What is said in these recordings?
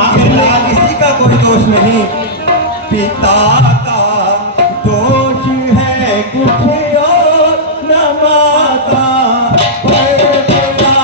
आखिरकार किसी का कोई दोष नहीं, पिता का दोष है कुछ और न माता पर दिला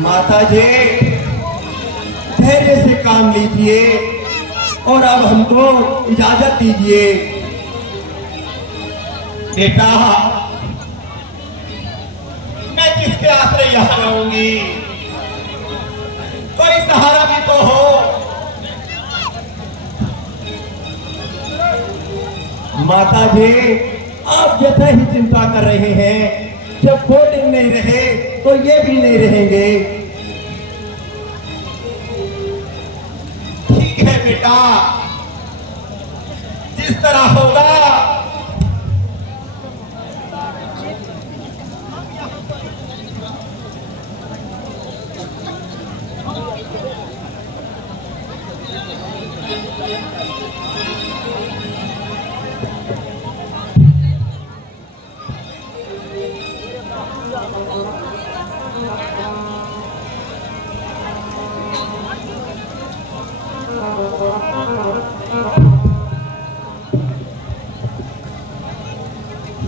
माता जी, धैर्य से काम लीजिए और अब हमको इजाजत दीजिए। बेटा, मैं किसके आश्रय यहाँ रहूंगी? कोई सहारा भी तो हो। माता जी, आप जैसा ही चिंता कर रहे हैं, जब वो दिन नहीं रहे तो ये भी नहीं रहेंगे। ठीक है बेटा, जिस तरह होगा।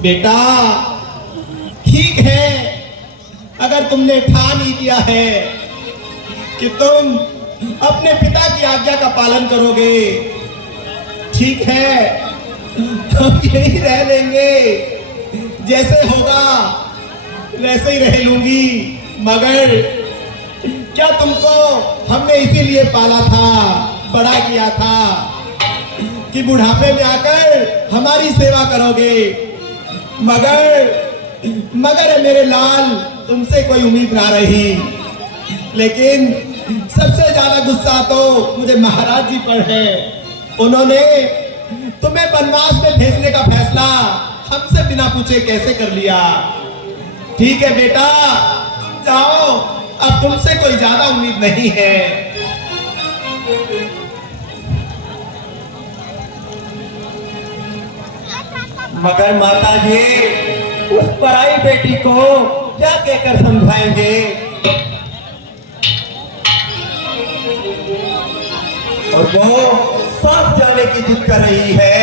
बेटा, ठीक है, अगर तुमने ठान ही दिया है कि तुम अपने पिता की आज्ञा का पालन करोगे, ठीक है, हम यही रह लेंगे। जैसे होगा वैसे ही रह लूंगी। मगर क्या तुमको हमने इसीलिए पाला था, बड़ा किया था कि बुढ़ापे में आकर हमारी सेवा करोगे। मगर मेरे लाल, तुमसे कोई उम्मीद ना रही। लेकिन सबसे ज्यादा गुस्सा तो मुझे महाराज जी पर है। उन्होंने तुम्हें वनवास में भेजने का फैसला हमसे बिना पूछे कैसे कर लिया। ठीक है बेटा, तुम जाओ, अब तुमसे कोई ज्यादा उम्मीद नहीं है। मगर माता जी, उस पराई बेटी को क्या कहकर समझाएंगे? और वो साथ जाने की जिद कर रही है।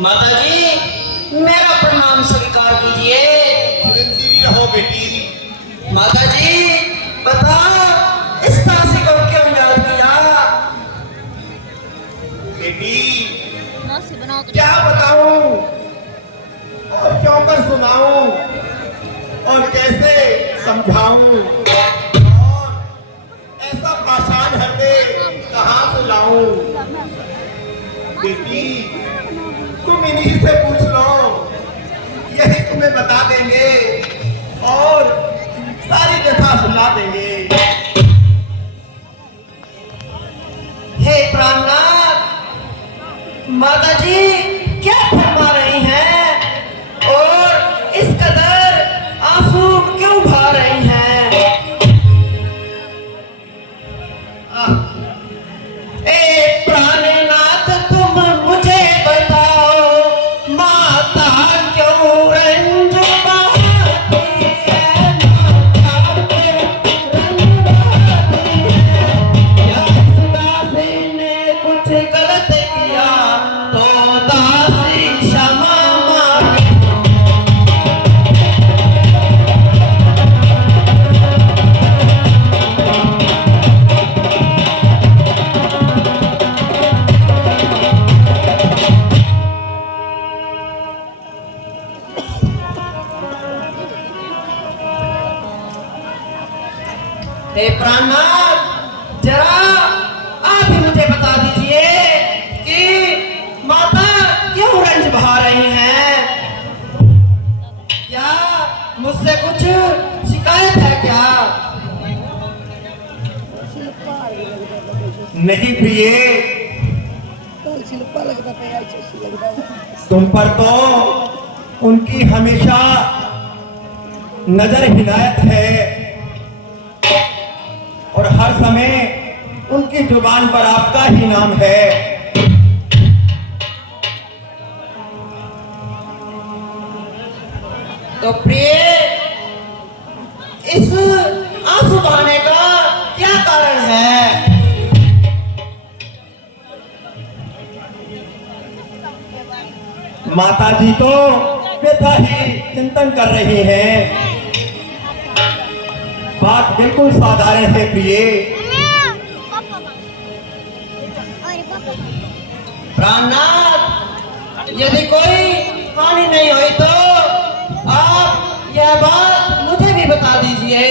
माता जी, मेरा प्रणाम स्वीकार कीजिए। चिरंजीवी रहो बेटी। माता जी, बताओ इस काशी को क्यों याद किया? बेटी, क्या बताऊं और क्यों कर सुनाऊं और कैसे समझाऊं, और ऐसा पाषाण हृदय कहां से लाऊं? बेटी, तुम इन्हीं से पूछ लो, यही तुम्हें बता देंगे और सारी कथा सुना देंगे। हे प्राणनाथ, माता जी क्या फरमा रही हैं और इस कदर आंसू क्यों बहा रही हैं? नहीं प्रिय, तुम पर तो उनकी हमेशा नजर हिदायत है और हर समय उनकी जुबान पर आपका ही नाम है। तो प्रिय, इस आंसू बहाने का क्या कारण है? माता जी तो पिता ही चिंतन कर रही हैं। बात बिल्कुल साधारण है प्रिय। प्राणनाथ, यदि कोई हानि नहीं हुई तो आप यह बात मुझे भी बता दीजिए।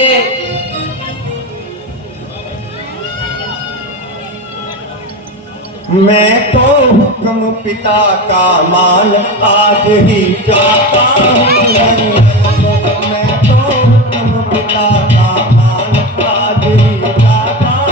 मैं तो हुक्म पिता का मान आज ही जाता हूँ। मैं तो हुक्म पिता का मान आज ही जाता हूँ।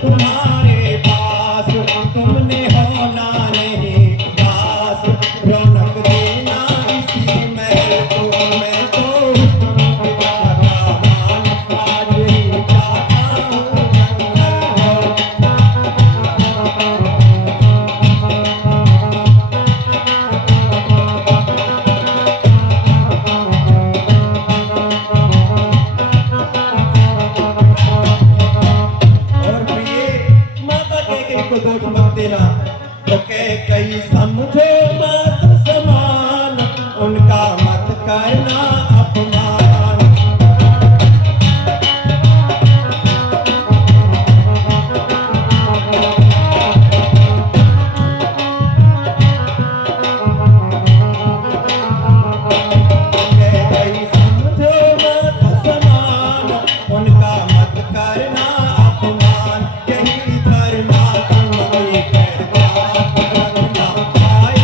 तुम्हारे पास को दोष मत देना। तो कई समझो मत समान, उनका मत करना अपमान। कई समझो मत समान, उनका मत करना अपमान। यही धर्मा तुम की कहता रखना पाए।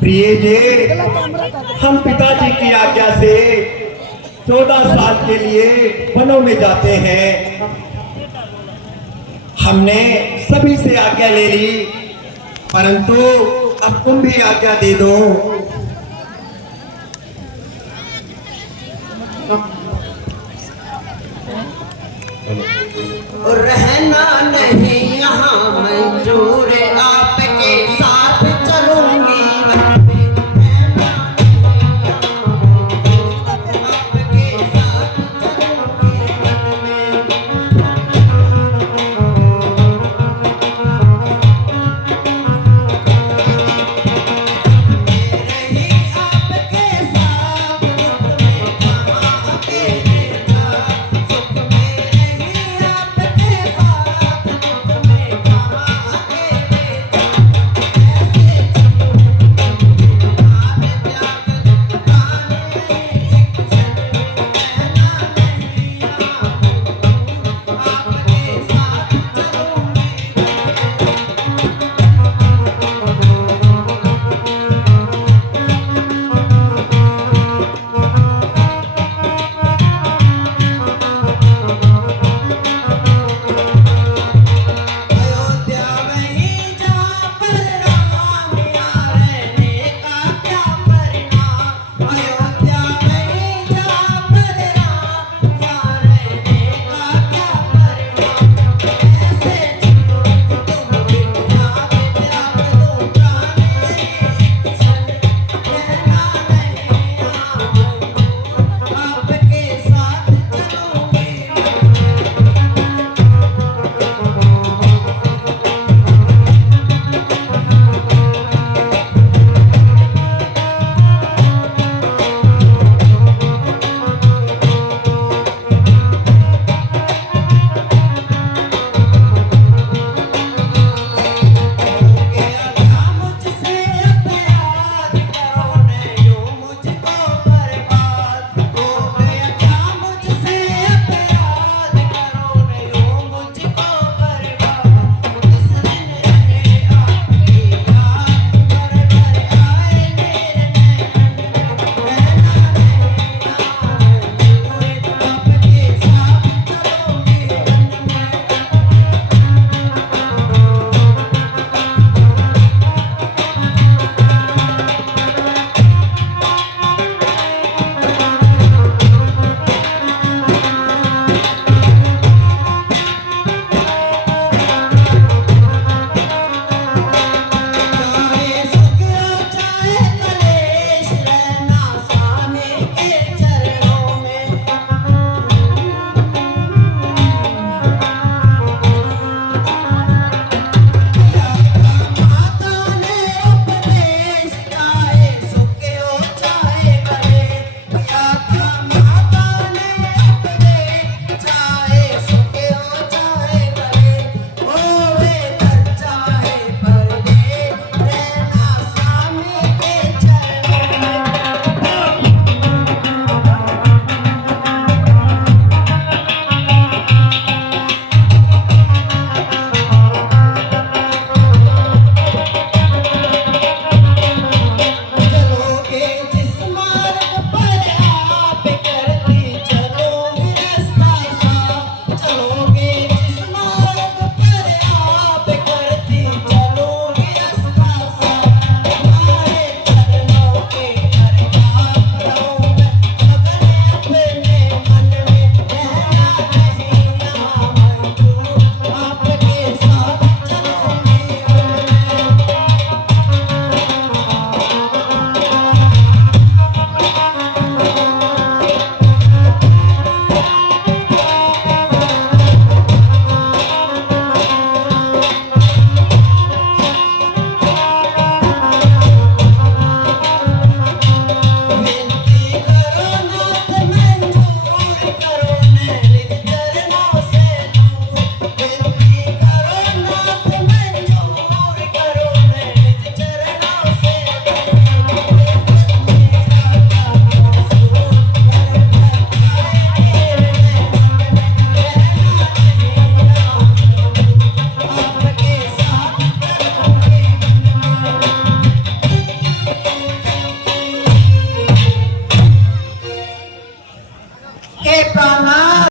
प्रिय जी, हम पिताजी की आज्ञा से 14 साल के लिए वनों में जाते हैं। हमने सभी से आज्ञा ले ली, परंतु अब तुम भी आज्ञा दे दो